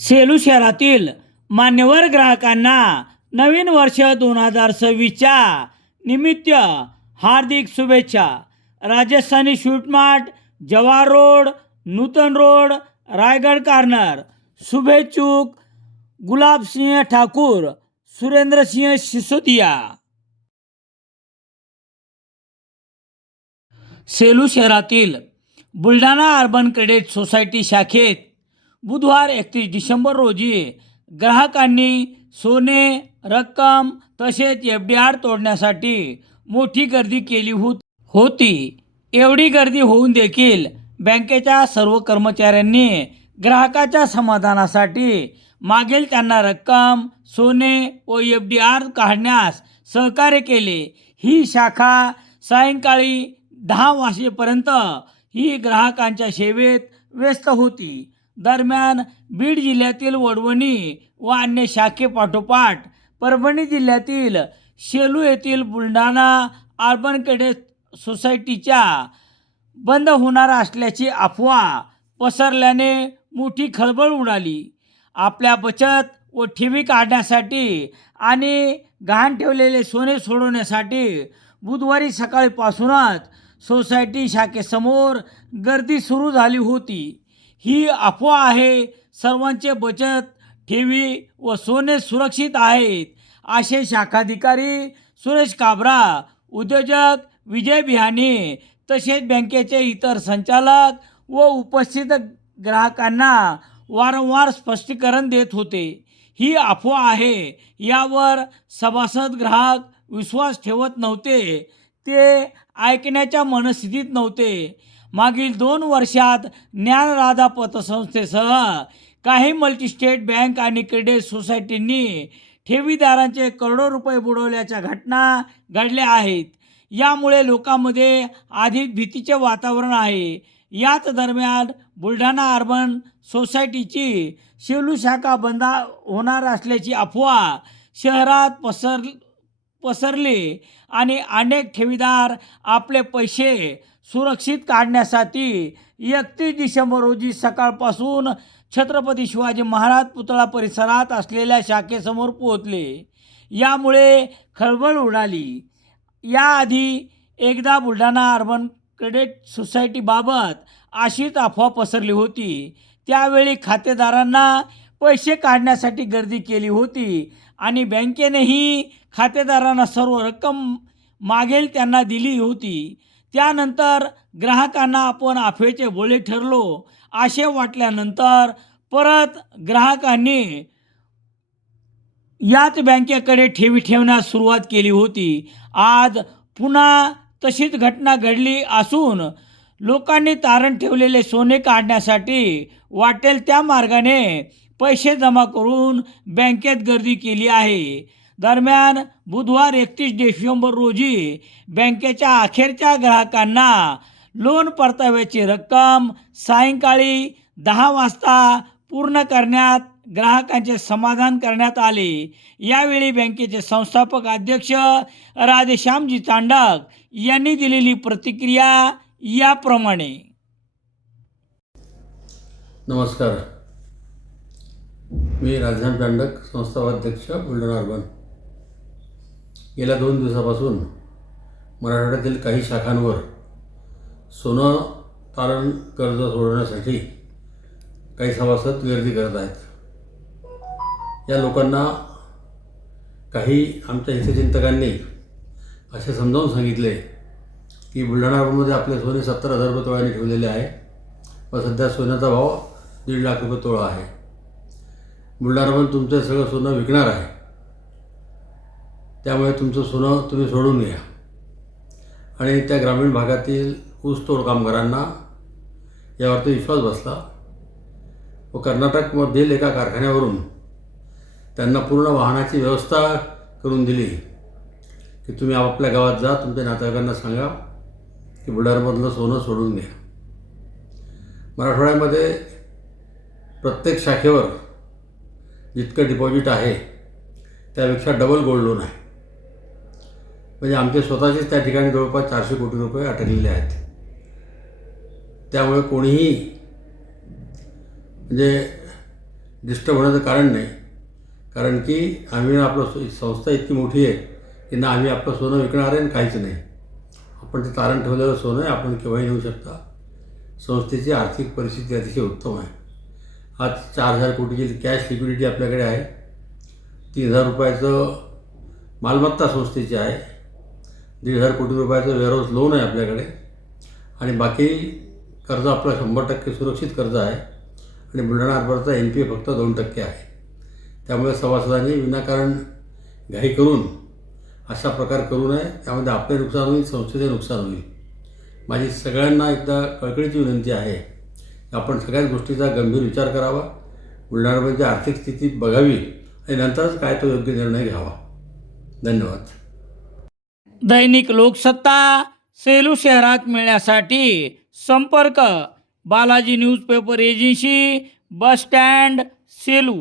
सेलू शहरातील मान्यवर ग्राहकांना नवीन वर्ष दोन हजार सव्वीसच्या निमित्त हार्दिक शुभेच्छा. Rajasthani suit mart Jawahar road Nutan road Raigad corner. शुभेच्छुक Gulabsingh Thakur Surendrasingh Sisodia. Selu शहरातील बुलढाणा अर्बन क्रेडिट सोसायटी शाखेत बुधवार एकतीस डिसेंबर रोजी ग्राहकांनी सोने रक्कम तसेच एफ डी आर तोडण्यासाठी मोठी गर्दी केली होत होती. एवढी गर्दी होऊन देखील बँकेच्या सर्व कर्मचाऱ्यांनी ग्राहकाच्या समाधानासाठी मागील त्यांना रक्कम सोने व एफ डी आर काढण्यास सहकार्य केले. ही शाखा सायंकाळी दहा वाजेपर्यंत ही ग्राहकांच्या सेवेत व्यस्त होती. दरम्यान बीड जिल्ह्यातील वडवणी व अन्य शाखेपाठोपाठ परभणी जिल्ह्यातील शेलू येथील बुलढाणा अर्बन क्रेडिट सोसायटीच्या बंद होणार असल्याची अफवा पसरल्याने मोठी खळबळ उडाली. आपल्या बचत व ठेवी काढण्यासाठी आणि गहाण ठेवलेले सोने सोडवण्यासाठी बुधवारी सकाळीपासूनच सोसायटी शाखेसमोर गर्दी सुरू झाली होती. ही अफवा आहे. सर्वांचे बचत ठेवी व सोने सुरक्षित आहेत. असे शाखाधिकारी सुरेश काबरा उद्योजक विजय बिहाने तसेच बँकेचे इतर संचालक व उपस्थित ग्राहकांना वारंवार स्पष्टीकरण देत होते. ही अफवा आहे. यावर सभासद ग्राहक विश्वास ठेवत नव्हते. ते ऐकण्याच्या मनस्थितीत नव्हते. मागील दोन वर्षात ज्ञानराधा पतसंस्थेसह काही मल्टीस्टेट बँक आणि क्रेडिट सोसायटींनी ठेवीदारांचे करोडो रुपये बुडवल्याच्या घटना घडल्या आहेत. यामुळे लोकांमध्ये अधिक भीतीचे वातावरण आहे. याच दरम्यान बुलढाणा अर्बन सोसायटीची शेलू शाखा बंद होणार असल्याची अफवा शहरात पसर पसरली आणि अनेक ठेवीदार आपले पैसे सुरक्षित काढण्यासाठी एकतीस डिसेंबर रोजी सकाळपासून छत्रपती शिवाजी महाराज पुतळा परिसरात असलेल्या शाखेसमोर पोहोचले. यामुळे खळबळ उडाली. याआधी एकदा बुलढाणा अर्बन क्रेडिट सोसायटीबाबत अशीच अफवा पसरली होती. त्यावेळी खातेदारांना पैसे काढण्यासाठी गर्दी केली होती आणि बँकेनेही खातेदारांना सर्व रक्कम मागेल त्यांना दिली होती. त्यानंतर ग्राहकांना आपण अफवेचे बोले ठरलो. असे वाटल्यानंतर परत ग्राहकांनी याच बँकेकडे ठेवी ठेवण्यास सुरुवात केली होती. आज पुन्हा तशीच घटना घडली असून लोकांनी तारण ठेवलेले सोने काढण्यासाठी वाटेल त्या मार्गाने पैसे जमा करून बँकेत गर्दी केली आहे. दरम्यान बुधवार एकतीस डिसेंबर रोजी बँकेच्या अखेरच्या ग्राहकांना लोन परताव्याची रक्कम सायंकाळी दहा वाजता पूर्ण करण्यात ग्राहकांचे समाधान करण्यात आले. यावेळी बँकेचे संस्थापक अध्यक्ष राधेश्यामजी चांडक यांनी दिलेली प्रतिक्रिया याप्रमाणे. नमस्कार. मी राजधान चांडक संस्थापाध्यक्ष बुलढाणा अर्बन. गेल्या दोन दिवसापासून मराठवाड्यातील काही शाखांवर सोनं तारण कर्ज सोडवण्यासाठी काही सभासद गर्दी करत आहेत. या लोकांना काही आमच्या हितचिंतकांनी असे समजावून सांगितले की बुलढाणा आपले सोने सत्तर हजार रुपये तोळ्याने ठेवलेले आहे व सध्या सोन्याचा भाव दीड लाख रुपये तोळा आहे. बुलढाणामध्ये तुमचं सगळं सोनं विकणार आहे. त्यामुळे तुमचं सोनं तुम्ही सोडून घ्या आणि त्या ग्रामीण भागातील ऊसतोड कामगारांना यावरती विश्वास बसला व कर्नाटकमधील एका कारखान्यावरून त्यांना पूर्ण वाहनाची व्यवस्था करून दिली. की तुम्ही आपापल्या गावात जा तुमच्या नातेवाईकांना सांगा की बुलढाण्यामधलं सोनं सोडून घ्या मराठवाड्यामध्ये प्रत्येक शाखेवर जितकं डिपॉझिट आहे त्यापेक्षा डबल गोल्ड लोन आहे. म्हणजे आमचे स्वतःचेच त्या ठिकाणी जवळपास चारशे कोटी रुपये अटकलेले आहेत. त्यामुळे कोणीही म्हणजे डिस्टर्ब होण्याचं कारण नाही. कारण की आम्ही आपलं संस्था इतकी मोठी आहे की ना आम्ही आपलं सोनं विकणार आहे आणि काहीच नाही. आपण ते तारण ठेवलेलं सोनं आहे आपण केव्हाही नेऊ शकता. संस्थेची आर्थिक परिस्थिती अतिशय उत्तम आहे. आज चार हजार कोटीची कॅश लिक्विडिटी आपल्याकडे आहे. तीन हजार रुपयाचं मालमत्ता संस्थेची आहे. दीड हजार कोटी रुपयाचं वेअरहाऊस लोन आहे आपल्याकडे. आणि बाकी कर्ज आपलं शंभर टक्के सुरक्षित कर्ज आहे. आणि बुलढाणा हार्बरचा एन पी ए फक्त दोन टक्के आहे. त्यामुळे सभासदांनी विनाकारण घाई करून अशा प्रकार करू नये. त्यामध्ये आपले नुकसान होईल संस्थेचे नुकसान होईल. माझी सगळ्यांना एकदा कळकळीची विनंती आहे की आपण सगळ्याच गोष्टीचा गंभीर विचार करावा. बुलढाणामध्ये आर्थिक स्थिती बघावी आणि नंतरच काय तो योग्य निर्णय घ्यावा. धन्यवाद. दैनिक लोकसत्ता सेलू शहरात मिळण्यासाठी संपर्क Balaji newspaper agency bus stand Selu.